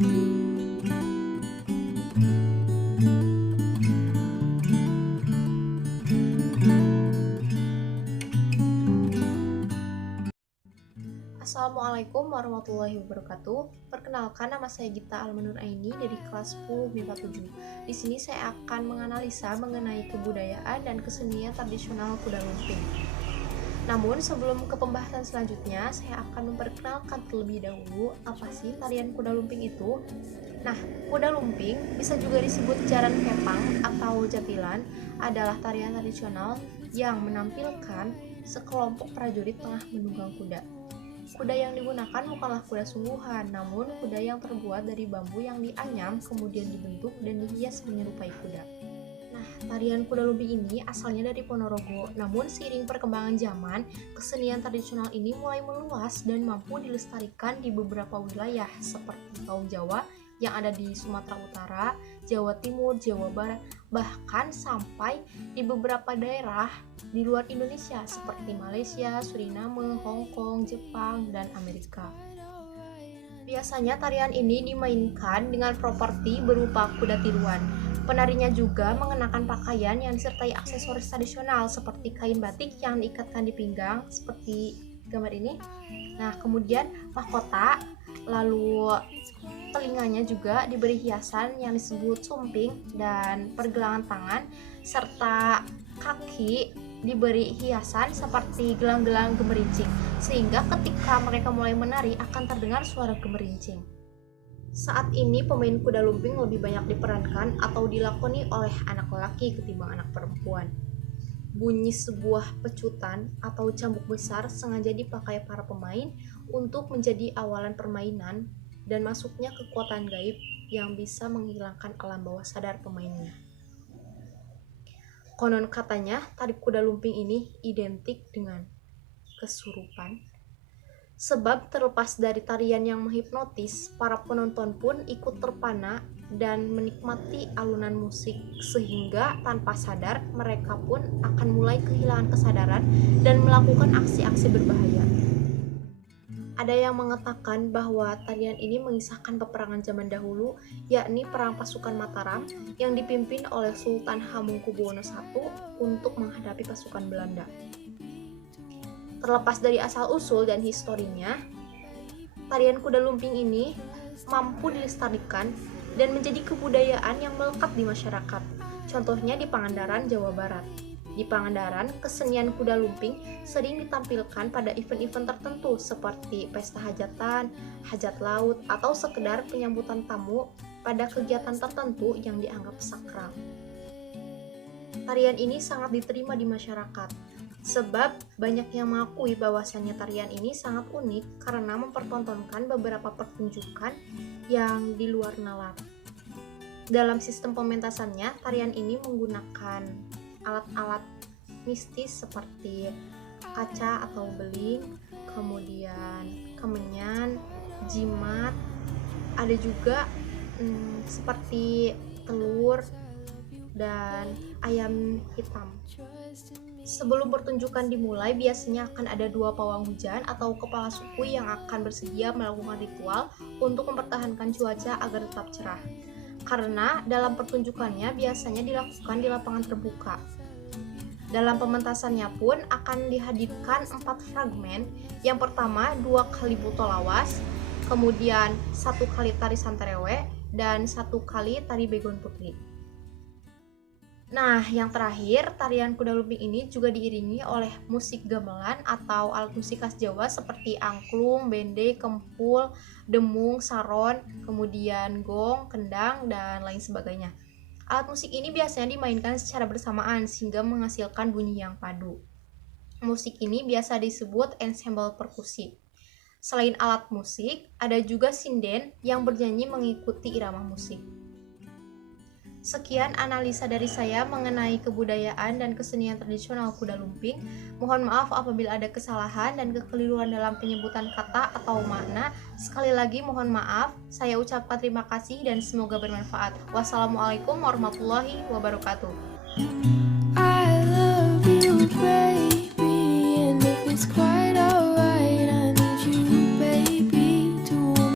Assalamualaikum warahmatullahi wabarakatuh. Perkenalkan, nama saya Gita Almanur Aini dari kelas 10 MIPA 7. Di sini saya akan menganalisa mengenai kebudayaan dan kesenian tradisional kuda lumping. Namun sebelum ke pembahasan selanjutnya, saya akan memperkenalkan terlebih dahulu apa sih tarian kuda lumping itu. Nah, kuda lumping bisa juga disebut jaran kepang atau jatilan, adalah tarian tradisional yang menampilkan sekelompok prajurit tengah menunggang kuda. Kuda yang digunakan bukanlah kuda sungguhan, namun kuda yang terbuat dari bambu yang dianyam, kemudian dibentuk dan dihias menyerupai kuda. Nah, tarian kuda lumping ini asalnya dari Ponorogo, namun seiring perkembangan zaman, kesenian tradisional ini mulai meluas dan mampu dilestarikan di beberapa wilayah seperti kaum Jawa yang ada di Sumatera Utara, Jawa Timur, Jawa Barat, bahkan sampai di beberapa daerah di luar Indonesia seperti Malaysia, Suriname, Hong Kong, Jepang, dan Amerika. Biasanya tarian ini dimainkan dengan properti berupa kuda tiruan. Penarinya juga mengenakan pakaian yang disertai aksesoris tradisional seperti kain batik yang diikatkan di pinggang seperti gambar ini. Nah, kemudian mahkota, lalu telinganya juga diberi hiasan yang disebut sumping, dan pergelangan tangan serta kaki diberi hiasan seperti gelang-gelang gemerincing, sehingga ketika mereka mulai menari akan terdengar suara gemerincing. Saat ini pemain kuda lumping lebih banyak diperankan atau dilakoni oleh anak lelaki ketimbang anak perempuan. Bunyi sebuah pecutan atau cambuk besar sengaja dipakai para pemain untuk menjadi awalan permainan dan masuknya kekuatan gaib yang bisa menghilangkan alam bawah sadar pemainnya. Konon katanya, tari kuda lumping ini identik dengan kesurupan. Sebab terlepas dari tarian yang menghipnotis, para penonton pun ikut terpana dan menikmati alunan musik, sehingga tanpa sadar mereka pun akan mulai kehilangan kesadaran dan melakukan aksi-aksi berbahaya. Ada yang mengatakan bahwa tarian ini mengisahkan peperangan zaman dahulu, yakni perang pasukan Mataram yang dipimpin oleh Sultan Hamengkubuwono I untuk menghadapi pasukan Belanda. Terlepas dari asal-usul dan historinya, tarian kuda lumping ini mampu dilestarikan dan menjadi kebudayaan yang melekat di masyarakat. Contohnya di Pangandaran, Jawa Barat. Di Pangandaran, kesenian kuda lumping sering ditampilkan pada event-event tertentu seperti pesta hajatan, hajat laut, atau sekedar penyambutan tamu pada kegiatan tertentu yang dianggap sakral. Tarian ini sangat diterima di masyarakat, sebab banyak yang mengakui bahwasannya tarian ini sangat unik karena mempertontonkan beberapa pertunjukan yang di luar nalar. Dalam sistem pementasannya, tarian ini menggunakan alat-alat mistis seperti kaca atau beling, kemudian kemenyan, jimat, ada juga seperti telur dan ayam hitam. Sebelum pertunjukan dimulai, biasanya akan ada 2 pawang hujan atau kepala suku yang akan bersedia melakukan ritual untuk mempertahankan cuaca agar tetap cerah. Karena dalam pertunjukannya biasanya dilakukan di lapangan terbuka. Dalam pementasannya pun akan dihadirkan 4 fragmen. Yang pertama 2 kali buto lawas, kemudian 1 kali tari santerewe, dan 1 kali tari begon putri. Nah, yang terakhir, tarian kuda lumping ini juga diiringi oleh musik gamelan atau alat musik khas Jawa seperti angklung, bende, kempul, demung, saron, kemudian gong, kendang, dan lain sebagainya. Alat musik ini biasanya dimainkan secara bersamaan sehingga menghasilkan bunyi yang padu. Musik ini biasa disebut ensemble perkusi. Selain alat musik, ada juga sinden yang bernyanyi mengikuti irama musik. Sekian analisa dari saya mengenai kebudayaan dan kesenian tradisional kuda lumping. Mohon maaf apabila ada kesalahan dan kekeliruan dalam penyebutan kata atau makna. Sekali lagi mohon maaf. Saya ucapkan terima kasih dan semoga bermanfaat. Wassalamualaikum warahmatullahi wabarakatuh. I love you, baby, and if it's quiet